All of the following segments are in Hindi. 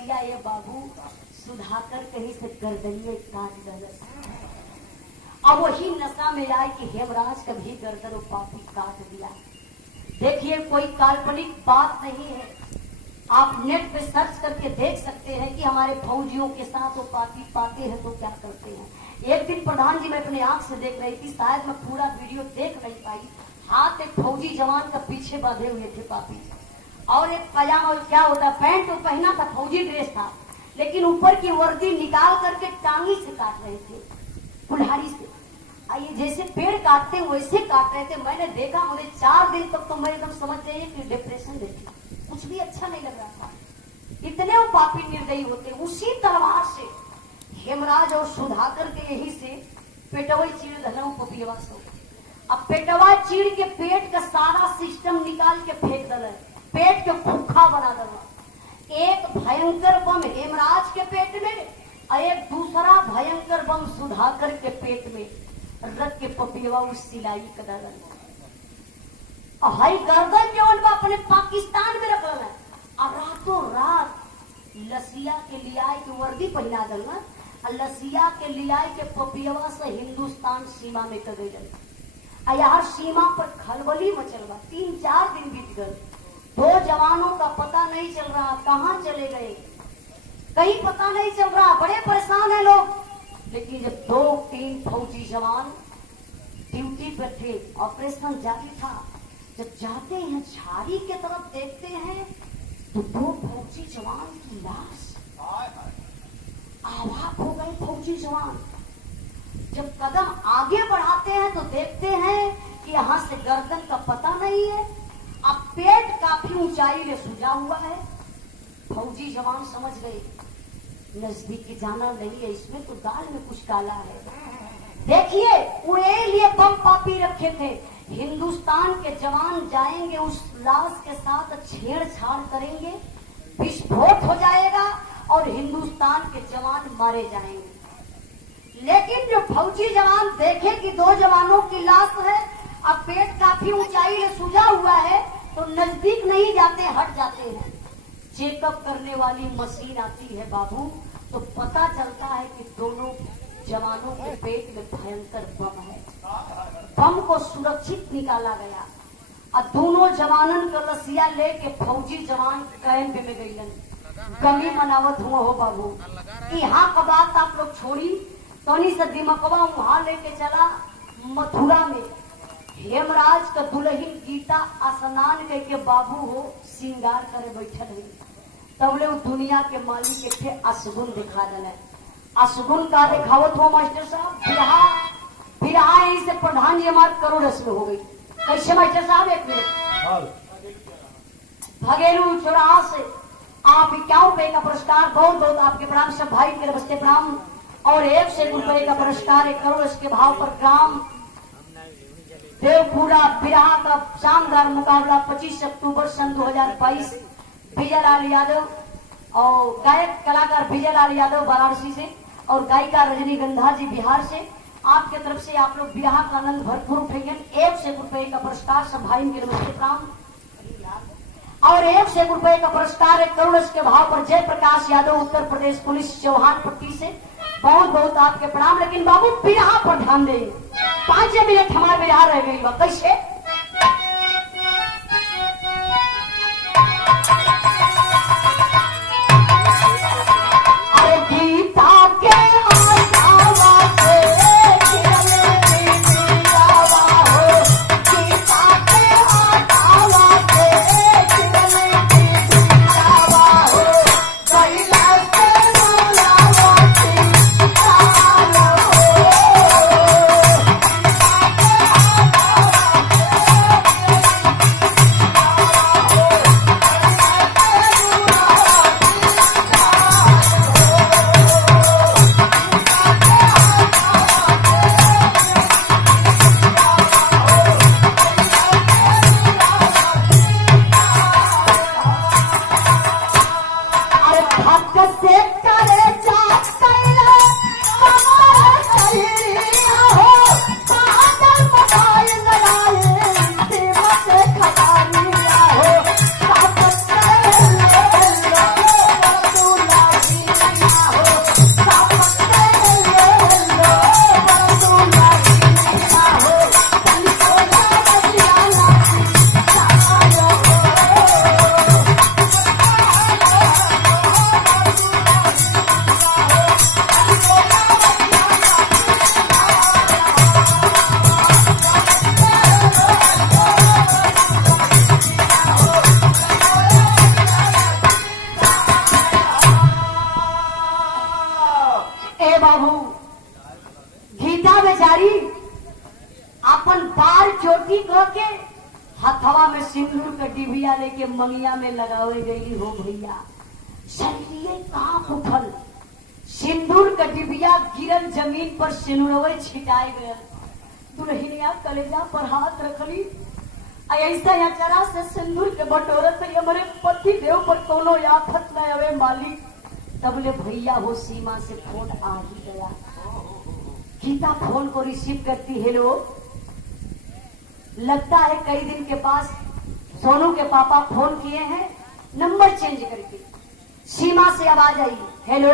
उमरिया ये बाबू सुधाकर कहीं से गर्दनिये काट दलस। अब वही नशा में आए कि हेमराज का भी गर्दन और पापी काट दिया। देखिए कोई काल्पनिक बात नहीं है, आप नेट पे सर्च करके देख सकते हैं कि हमारे फौजियों के साथ वो पापी पाते हैं तो क्या करते हैं। एक दिन प्रधान जी मैं अपने आंख से देख रही थी, शायद मैं पूरा वीडियो देख नहीं पाई, हाथ एक फौजी जवान का पीछे बांधे हुए थे पापी, और एक पजामा क्या होता पैंट तो पहना था, फौजी ड्रेस था, लेकिन ऊपर की वर्दी निकाल करके टांगी से काट रहे थे, कुल्हाड़ी से। ये जैसे पेड़ काटते हैं वैसे काट रहे थे। मैंने देखा, मुझे 4 दिन तक तो मैं एकदम समझ जाइए कि डिप्रेशन देखा, कुछ भी अच्छा नहीं लग रहा था, इतने वो पापी निर्दयी होते। उसी तलवार से हेमराज और सुधाकर के यही से पेटवा चीड़ धनऊ पपियवा सो। अब पेटवा चीड़ के पेट का सारा सिस्टम निकाल के फेंक दल, पेट के भूखा बना दल। एक भयंकर बम हेमराज के पेट में और एक दूसरा भयंकर बम सुधाकर के पेट में रख के पपियवा उस सिलाई कर डालन। हाई गर्दन जो अपने पाकिस्तान में रखल है, और रातों रात लसिया के लियाई के वर्दी पहना दल, लसिया के लियाई के पपियवा से हिंदुस्तान सीमा में कर गई। यार सीमा पर खलबली मचल बा, 3-4 दिन बीत गए, 2 जवानों का पता नहीं चल रहा, कहां चले गए कहीं पता नहीं चल रहा, बड़े परेशान है लोग। लेकिन जब 2-3 फौजी जवान ड्यूटी पर थे, ऑपरेशन जारी था, जब जाते हैं झाड़ी के तरफ देखते हैं तो 2 फौजी जवान की लाश, आवाक हो गए फौजी जवान। जब कदम आगे बढ़ाते हैं तो देखते हैं कि यहाँ से गर्दन का पता नहीं है, अब पेट काफी ऊंचाई में सूजा हुआ है। फौजी जवान समझ गए नजदीक जाना नहीं है, इसमें तो दाल में कुछ काला है। देखिए वो लिए बम पापी रखे थे, हिंदुस्तान के जवान जाएंगे उस लाश के साथ छेड़छाड़ करेंगे, विस्फोट हो जाएगा और हिंदुस्तान के जवान मारे जाएंगे। लेकिन जो फौजी जवान देखे कि 2 जवानों की लाश है, अब पेट काफी ऊंचाई में सूजा हुआ है, तो नजदीक नहीं जाते, हट जाते हैं। चेकअप करने वाली मशीन आती है बाबू, तो पता चलता है कि दोनों जवानों के पेट में भयंकर बम है। बम को सुरक्षित निकाला गया और दोनों जवानन का लसिया लेके फौजी जवान कैंप में गईलन, गमी मनावत हुआ हो बाबू। यहाँ का बात आप लोग छोड़ी, तोनी से दिमकवा वहां लेके चला मथुरा में। हेमराज का दुल्हन गीता स्नान करके बाबू हो श्रृंगार करे बैठल हुई, तबले दुनिया के मालिक के थे असगुन दिखा देना। असगुन का दिखावत हो मास्टर साहब, बिरहा यही से प्रधान जी हमारे करोड़ में हो गई। कैसे मास्टर साहब? 1 मिनट। भगेलू चौराहा से आप 51 रुपए का पुरस्कार, बहुत बहुत आपके प्रणाम, सब भाई के नमस्ते प्रणाम। और 1 रुपए का पुरस्कार 1 करोड़ के भाव पर ग्राम देवपुरा बिरहा का शानदार मुकाबला 25 अक्टूबर सन 2022। विजय लाल यादव और गायक कलाकार विजय लाल यादव वाराणसी से और गायिका रजनीगंधा जी बिहार से, आपके तरफ से आप लोग बिरहा का आनंद भरपूर उठेंगे। 1 रुपए का पुरस्कार सब भाई के नमस्ते प्रणाम। और 1 रुपए का पुरस्कार 1 करोड़ के भाव पर जय प्रकाश यादव उत्तर प्रदेश पुलिस चौहान पट्टी से, बहुत बहुत आपके प्रणाम। लेकिन बाबू बिरहा पर ध्यान दें, 5 मिनट हमारे बिरहा रह गई बा। कैसे? बाबू गीता बेचारी अपन बार चोटी कह के हथवा में सिंदूर का डिबिया लेके मंगिया में लगावे गई हो भैया। शरीर कांप उठल, सिंदूर का डिबिया गिरल जमीन पर, सिंदूरवे छिटाए गए। दुल्हनिया कलेजा पर हाथ रखली, ऐसा अचरा से सिंदूर के बटोरत हमारे पति देव पर कोनो आफत न आवे मालिक। तबले भैया हो सीमा से फोन आ ही गया। गीता फोन को रिसीव करती, हेलो। लगता है कई दिन के पास सोनू के पापा फोन किए हैं नंबर चेंज करके। सीमा से आवाज आई, हेलो।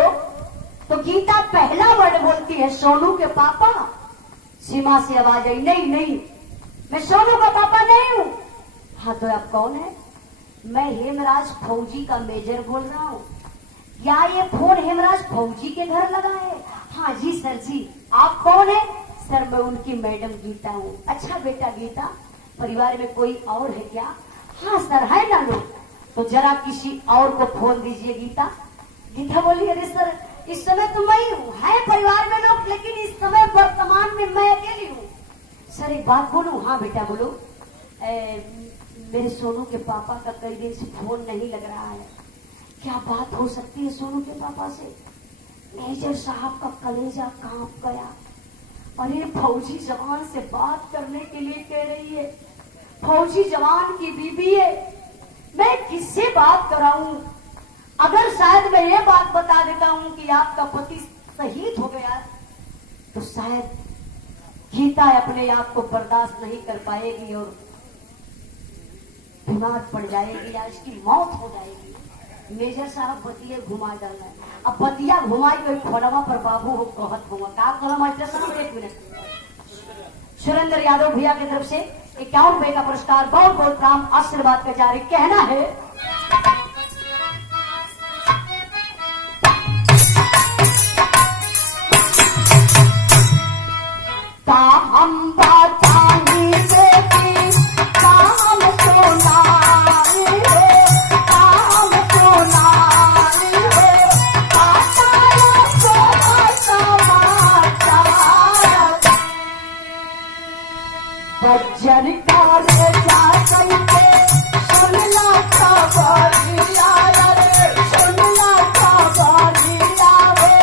तो गीता पहला वर्ड बोलती है सोनू के पापा। सीमा से आवाज आई, नहीं नहीं मैं सोनू का पापा नहीं हूं। हाँ तो आप कौन है? मैं हेमराज फौजी का मेजर बोल रहा हूँ। क्या ये फोन हेमराज फौजी के घर लगा है? हाँ जी सर जी। आप कौन है? सर मैं उनकी मैडम गीता हूँ। अच्छा बेटा गीता, परिवार में कोई और है क्या? हाँ सर है ना लोग। तो जरा किसी और को फोन दीजिए गीता। गीता बोली, अरे सर इस समय तो मैं ही हूँ, है परिवार में लोग लेकिन इस समय वर्तमान में मैं अकेली हूँ। सर एक बात बोलूं? हाँ बेटा बोलो। मेरे सोनू के पापा का कई दिन से फोन नहीं लग रहा है। क्या बात हो सकती है सोनू के पापा से? मेजर साहब का कलेजा कांप गया। अरे फौजी जवान से बात करने के लिए कह रही है, फौजी जवान की बीबी है, मैं किससे बात कराऊं? अगर शायद मैं ये बात बता देता हूं कि आपका पति शहीद हो गया तो शायद गीता अपने आप को बर्दाश्त नहीं कर पाएगी और बीमार पड़ जाएगी या इसकी मौत हो जाएगी। मेजर साहब बतिया घुमा डालना है। अब बतिया घुमाई कोई फोनवा पर बाबू हो कहत हुआ का कलम। एक मिनट, सुरेंद्र यादव भैया की तरफ से 51 रुपए का पुरस्कार, बहुत बहुत काम आशीर्वाद का जारी। कहना है, हम बताएं बेटी काम सोनारी है, काम सोनारी है, आचार्य सोना समाचार बज्जर का रेजा करके सुनला खबरिया रे, सुनला खबरिया रे,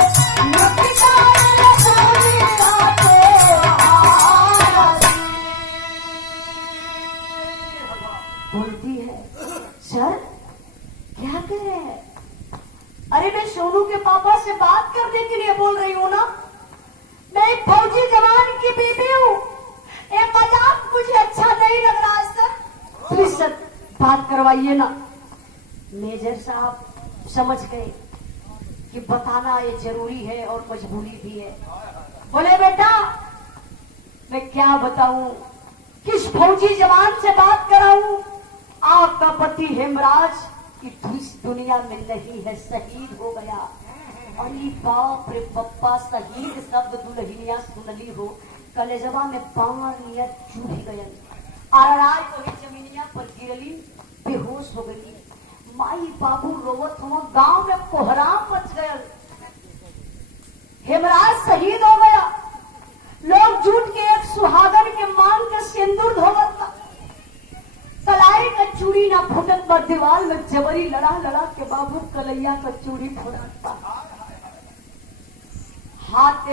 बोलती है, सर क्या कह रहे हैं? अरे मैं सोनू के पापा से बात करने के लिए बोल रही हूँ ना, मैं एक फौजी जवान की बीबी हूँ। ये मजाक मुझे अच्छा नहीं लग रहा है सर, प्लीज सर बात करवाइए ना। मेजर साहब समझ गए कि बताना ये जरूरी है और मजबूरी भी है। बोले बेटा मैं क्या बताऊं, किस फौजी जवान से बात कराऊं? आपका पति हेमराज की दुनिया में नहीं है, शहीद हो गया। अरे बाप रे पप्पा, शहीद शब्द दुल्हनिया सुनली हो, कलेजवा में पावर नियत चूह गयन। आराय को जमीनिया पर गिरली, बेहोश हो गई। माई बाबू रोवत हुआ, गांव में कोहराम मच गया। हेमराज शहीद हो गया। लोग झूठ के एक सुहागन के मांग के सिंदूर धोवत, कलाई का चूड़ी ना फुटत पर दीवार में जबरी लड़ा लड़ा के बाबू कलैया का चूड़ी फुटता। हाथ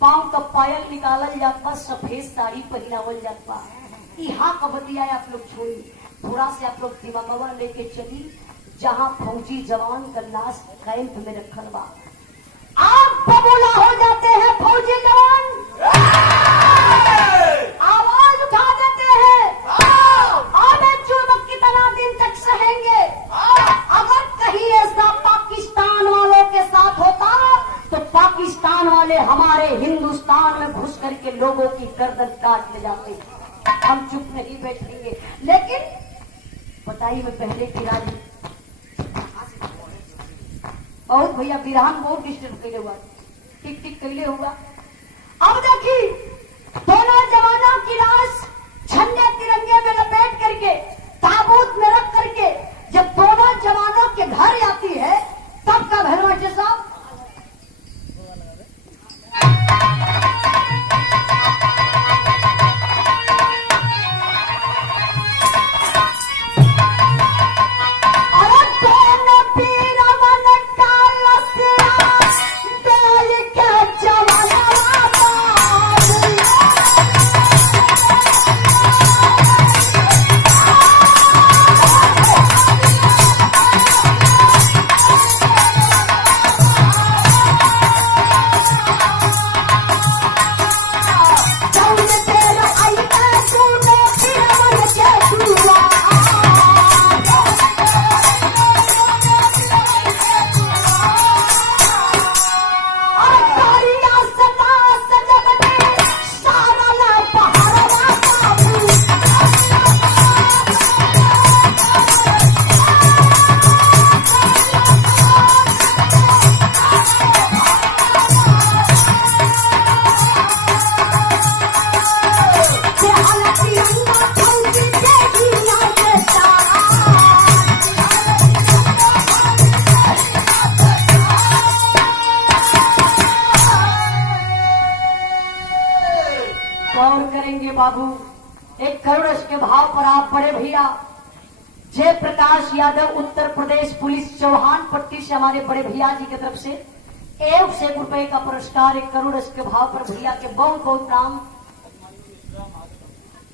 पांव का पायल निकालल जाता, सफेद साड़ी पहनावल जाता। यहाँ का बतिया आप लोग छोड़ी, थोड़ा से आप लोग दिमागवा लेके चली जहां फौजी जवान का लाश कैंप में रखल बा। आप बबूला हो जाते हैं फौजी जवान, आवाज उठा देते हैं, आप चुड़बक की तरह दिन तक सहेंगे। अगर कहीं ऐसा पाकिस्तान वालों के साथ होता तो पाकिस्तान वाले हमारे हिंदुस्तान में घुस करके लोगों की गर्दन काट ले जाते। हम चुप नहीं बैठेंगे। लेकिन बताइए मैं पहले की राजी और भैया बिरहान बहुत डिस्टर्ब कैले हुआ, टिक टिक कैले हुआ। अब देखिए दोनों जवानों की लाश झंडे तिरंगे में लपेट करके ताबूत में रख करके जब दोनों जवानों के घर आती है तब का भैरवा साहब बाबू, एक करुण के भाव पर आप बड़े भैया जयप्रकाश यादव उत्तर प्रदेश पुलिस चौहान पट्टी से हमारे बड़े भैया जी की तरफ से 1 रुपए का पुरस्कार, एक करुण के भाव पर भैया के बहुत बहुत प्रणाम।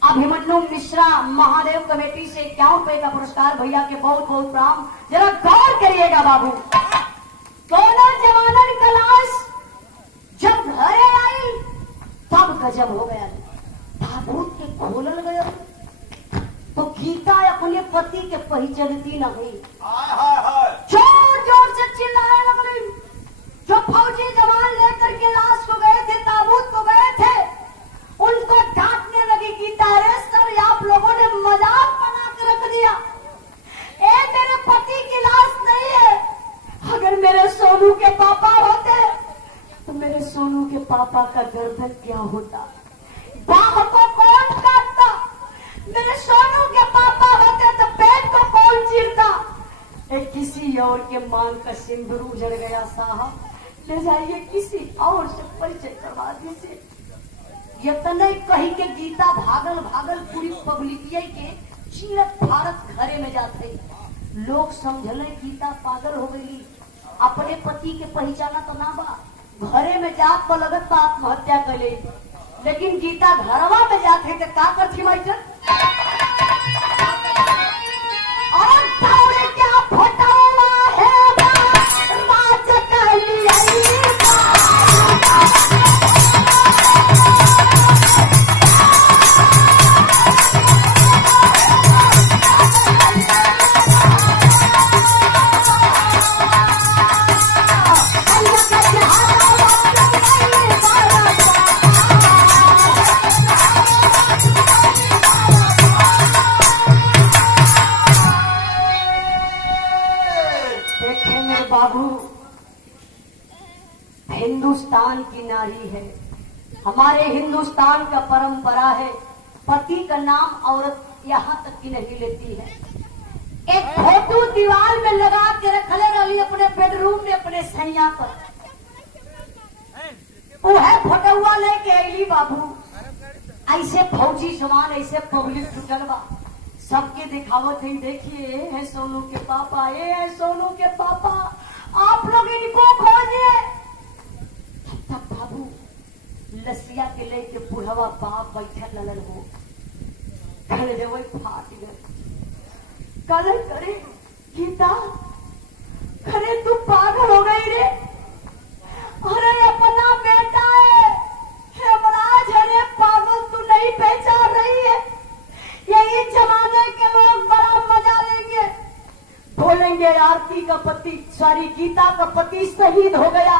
अभिमन्यु मिश्रा महादेव कमेटी से 51 रुपए का पुरस्कार, भैया के बहुत बहुत प्रणाम। जरा गौर करिएगा बाबू, दोनों जवानन का लाश जब घरे आई तब गजब हो गया। ताबूत के खोलल गया तो गीता अपने पति के पहचानती नहीं, जोर जोर से चिल्लाने लगली। जो फौजी जवान लेकर के लाश को गए थे, ताबूत को गए थे, उनको डांटने लगी गीता, अरे सर आप लोगों ने मजाक बना के रख दिया, ए मेरे पति की लाश नहीं है। अगर मेरे सोनू के पापा होते तो मेरे सोनू के पापा का गर्दन क्या होता, बाह को कौन काटता, मेरे सोनू के पापा होते तो पेट को कौन चीरता। एक किसी और के मांग का सिंदूर उजड़ गया साहब, ले जाइए किसी और से परिचय करवा दीजिए। यतने कही के गीता भागल भागल पूरी पब्लिकिया के चीरत भारत घरे में जाते। लोग समझले गीता पागल हो गई, अपने पति के पहचाना तो ना बा, घरे में जात पर लगत तो आत्महत्या कर ले। लेकिन गीता घरवा में जाते तो का करती मास्टर, और दौड़े क्या फोटोवा है राज कहली आई। बाबू, हिंदुस्तान की नारी है, हमारे हिंदुस्तान का परंपरा है, पति का नाम औरत यहाँ तक की नहीं लेती है। एक फोटो दीवार में लगा के रखले रही अपने बेडरूम में अपने सैया पर, वो है फोटोआ लेके अली बाबू। ऐसे फौजी जवान, ऐसे पब्लिक जुटल बा, सबके दिखावत है, देखिए है सोनू के पापा, ये है सोनू के पापा, आप लोग इनको खोजिए। तब बाबू लसिया के लेके बुढ़वा बाप बैठल ललन हो, खड़े देवे फाट गए, कलर करे गीता, अरे तू पागल हो गई रे, अरे अपना बेटा है हेमराज, अरे पागल तू नहीं पहचान रही है, यही जमाने के लोग बड़ा मजा लेंगे, बोलेंगे आरती का पति, सॉरी गीता का पति शहीद हो गया।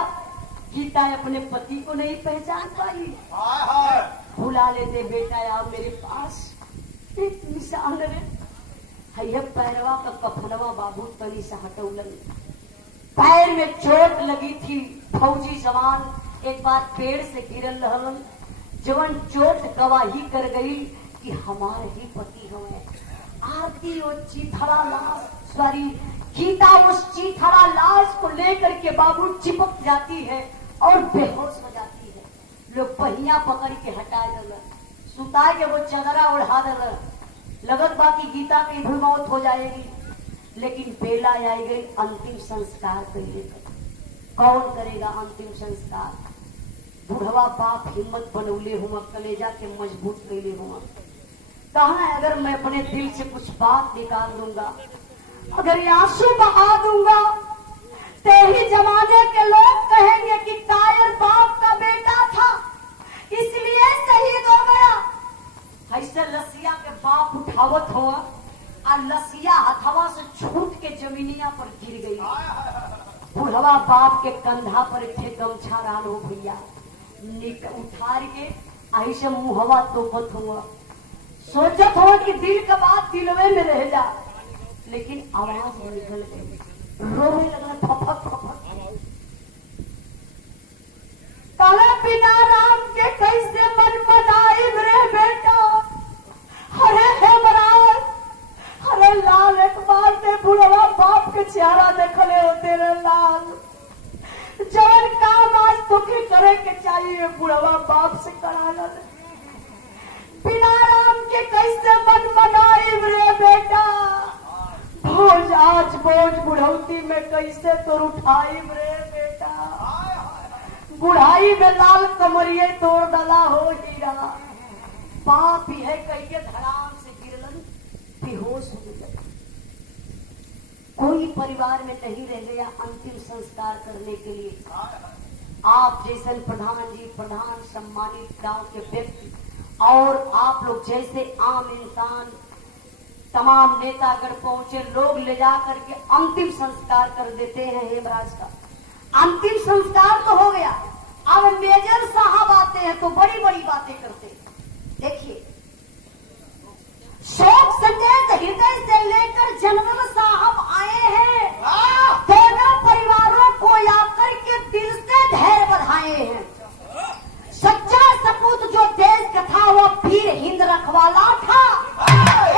गीता अपने पति को नहीं पहचान पाई, बुला लेते बेटा आओ मेरे पास, एक निशान रे, है पैरवा का कफनवा बाबू तनी से हटौलन, पैर में चोट लगी थी। फौजी जवान एक बार पेड़ से गिरल रहलन, जवन चोट गवाही कर गई कि हमारे ही पति हुए। आरती और चीथड़ा लाश, सॉरी गीता उस चीथड़ा लाश को लेकर के बाबू चिपक जाती है और बेहोश हो जाती है। लोग पहिया पकड़ के हटा दल, सुता के वो चदरा उड़ा दल, लगत बाकी गीता की भी मौत हो जाएगी। लेकिन बेला आई गई अंतिम संस्कार करने का, कौन करेगा अंतिम संस्कार? बुढ़वा बाप हिम्मत बनौले हुआ, कलेजा के मजबूत कैले हुआ, कहा है अगर मैं अपने दिल से कुछ बात निकाल दूंगा, अगर आंसू बहा दूंगा तो ही जमाने के लोग कहेंगे कि कायर बाप का बेटा था इसलिए शहीद हो गया। ऐसे लसिया के बाप उठावत हुआ और लसिया हथवा से छूट के जमीनिया पर गिर गई। बुढ़वा बाप के कंधा पर थे गमछा रान हो भैया, उठार के ऐसे मुहवा तोपत हुआ, सोचत हो कि दिल का बात दिलवे में रह जा, लेकिन आवाज निकल गई, रोने लगना फफक फफक। तले बिना राम के कैसे मन मनाई रे बेटा, अरे हेमराज, अरे लाल एक बार ने बुढ़वा बाप के चेहरा देखले होते रे लाल, जवन काम आज तुखे करे के चाहिए बुढ़वा बाप से करा ले। के कैसे मन मनाई रे बेटा, भोज आज बोझ बुढ़ौती में कैसे तोर उठाई रे बेटा, बुढ़ाई में लाल कमरिए तोड़ डला हो हीरा, पाप ही है कहिए धड़ाम से गिरलन बेहोश हो गया। कोई परिवार में नहीं रह गया अंतिम संस्कार करने के लिए। आप जैसे प्रधान जी, प्रधान सम्मानित गांव के व्यक्ति और आप लोग जैसे आम इंसान, तमाम नेतागण पहुंचे, लोग ले जा करके अंतिम संस्कार कर देते हैं। हेमराज का अंतिम संस्कार तो हो गया, अब मेजर साहब आते हैं तो बड़ी बड़ी बातें करते हैं। देखिए, शोक संदेश हृदय से लेकर जनरल साहब आए हैं, दोनों परिवारों को आकर के दिल से धैर्य बधाए हैं। सच्चा सपूत जो देश का था वो वीर हिंद रखवाला था,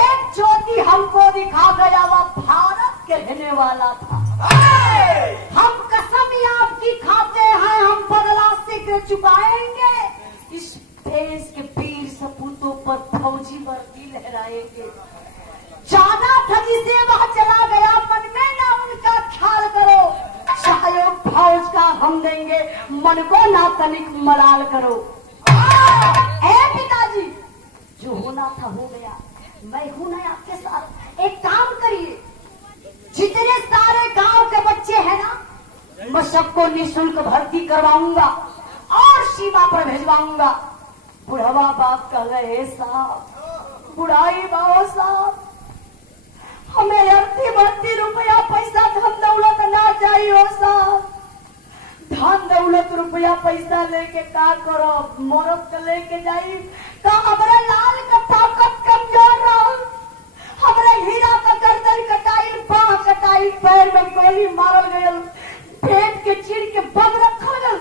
एक ज्योति हमको दिखा गया वो भारत के रहने वाला था। हम कसम आपकी खाते हैं, हम बदला शीघ्र चुकाएंगे, इस देश के वीर सपूतों पर फौजी वर्दी लहराएंगे। जाना था जिसे वह चला गया, मन में ना उनका ख्याल करो, सहयोग फौज का हम देंगे, मन को ना तनिक मलाल करो। ए पिताजी, जो होना था हो गया, मैं हूं ना आपके साथ। एक काम करिए, जितने सारे गांव के बच्चे हैं ना, मैं सबको निःशुल्क भर्ती करवाऊंगा और सीमा पर भिजवाऊंगा। बुढ़वा बाप कह रहे साहब, बुढ़ाई बाबा साहब, हमें 38 रुपया पैसा धन दौलत ना चाहिए साहब। धन दौलत रुपया पैसा लेके का करो, मोरब के लेके जाई का, हमारा लाल का ताकत कमजोर रहा, हमारा हीरा का गर्दन कटाई, बाह कटाई, पैर में गोली मारल गयल, पेट के चीर के बम रखल गल।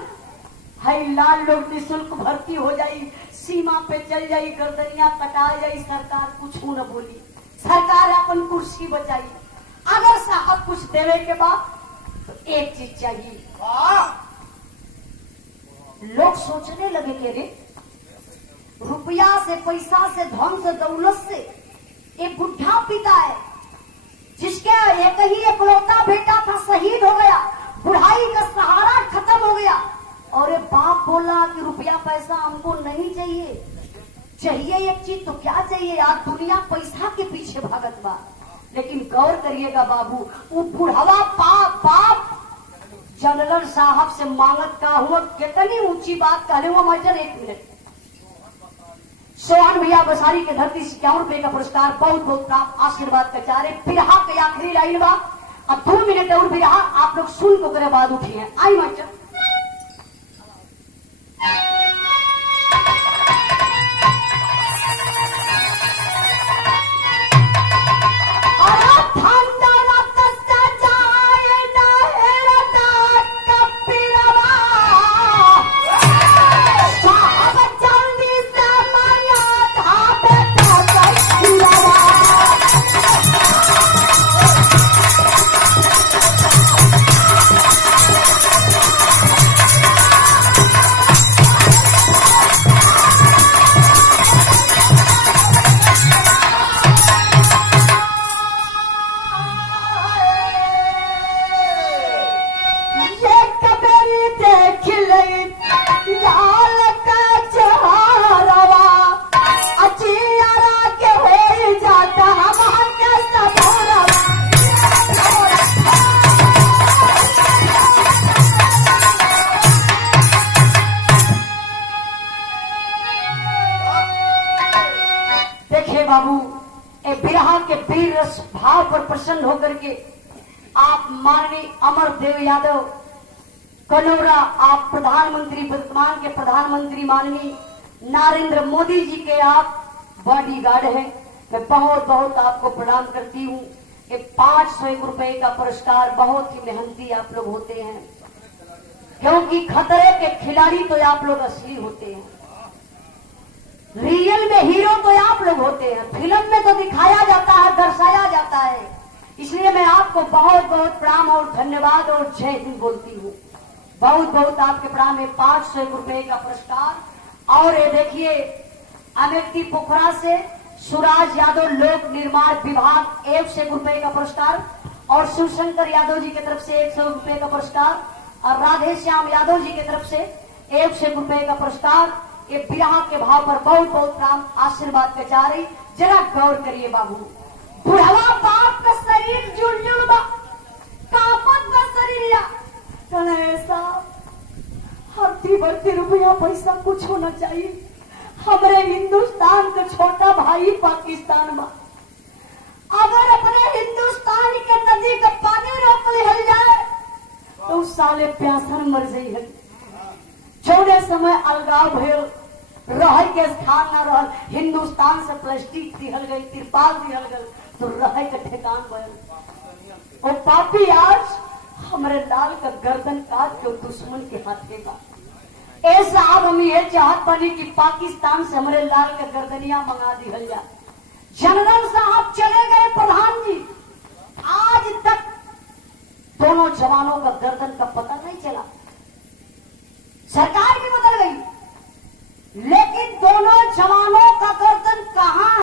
हाई लाल लोग निःशुल्क भर्ती हो जाई, सीमा पे चल जाई, गर्दनिया कटा जाई, सरकार कुछ न बोली, सरकार अपन कुर्सी बचाई। अगर साहब कुछ देवे के बाद तो एक चीज चाहिए। लोग सोचने लगे कि रे रुपया से, पैसा से, धन से, दौलत से एक बुढ़ा पिता है जिसके एक ही इकलौता बेटा था, शहीद हो गया, बुढ़ाई का सहारा खत्म हो गया, और ये बाप बोला कि रुपया पैसा हमको नहीं चाहिए, चाहिए एक चीज तो क्या चाहिए यार, दुनिया पैसा के पीछे भागत बा। लेकिन गौर करिएगा बाबू, वो बुढ़ावा बाप जनरल साहब से मांगत का हुआ, कितनी ऊंची बात कहने हुआ। मजर एक मिनट, सोहन भैया बसारी के धरती से 51 रुपए का पुरस्कार, बहुत बहुत प्राप्त, आशीर्वाद का चारे। बिरहा के आखिरी लाइन बा, अब 2 मिनट और बिरहा आप लोग सुन को करे बाद उठिए। आई मजर बाबू, ए बिरहा के वीर रस भाव पर प्रसन्न होकर के आप माननीय अमरदेव यादव कनौरा, आप प्रधानमंत्री, वर्तमान के प्रधानमंत्री माननीय नरेंद्र मोदी जी के आप बॉडीगार्ड हैं। मैं बहुत बहुत आपको प्रणाम करती हूँ। ये 501 रुपए का पुरस्कार, बहुत ही मेहनती आप लोग होते हैं, क्योंकि खतरे के खिलाड़ी तो आप लोग असली होते हैं, रियल में हीरो तो आप लोग होते हैं, फिल्म में तो दिखाया जाता है, दर्शाया जाता है। इसलिए मैं आपको बहुत बहुत प्रणाम और धन्यवाद और जय हिंद बोलती हूँ। बहुत बहुत आपके प्रणाम है। 501 रुपए का पुरस्कार। और ये देखिए अमेठी पोखरा से सुराज यादव लोक निर्माण विभाग 100 रुपए का पुरस्कार और शिवशंकर यादव जी की तरफ से 100 रुपए का पुरस्कार और राधे श्याम यादव जी की तरफ से 100 रुपए का पुरस्कार। ये विवाह के भाव पर बहुत बहुत नाम आशीर्वाद के जा रही, जरा गौर करिए बाबू। बुढ़वा बाप का शरीर जुड़ बा, कापत बा शरीर ऐसा हफ्ती बढ़ती रुपया पैसा कुछ होना चाहिए। हमारे हिंदुस्तान का छोटा भाई पाकिस्तान में अगर अपने हिंदुस्तान के नदी का पानी रोक लिया जाए तो उस साले प्यासन मर जाई है। छोड़े समय अलगाव भेल रह के स्थान न रह, हिंदुस्तान से प्लास्टिक दिहल गई, तिरपाल दिहल गई तो रह के ठेकान बन। और पापी आज हमारे लाल का गर्दन काट के दुश्मन के हाथे का। ऐसा अब हम ये चाहत बनी कि पाकिस्तान से हमारे लाल का गर्दनिया मंगा दिहल जा। जनरल साहब चले गए, प्रधान जी आज तक दोनों जवानों का गर्दन का पता नहीं चला। सरकार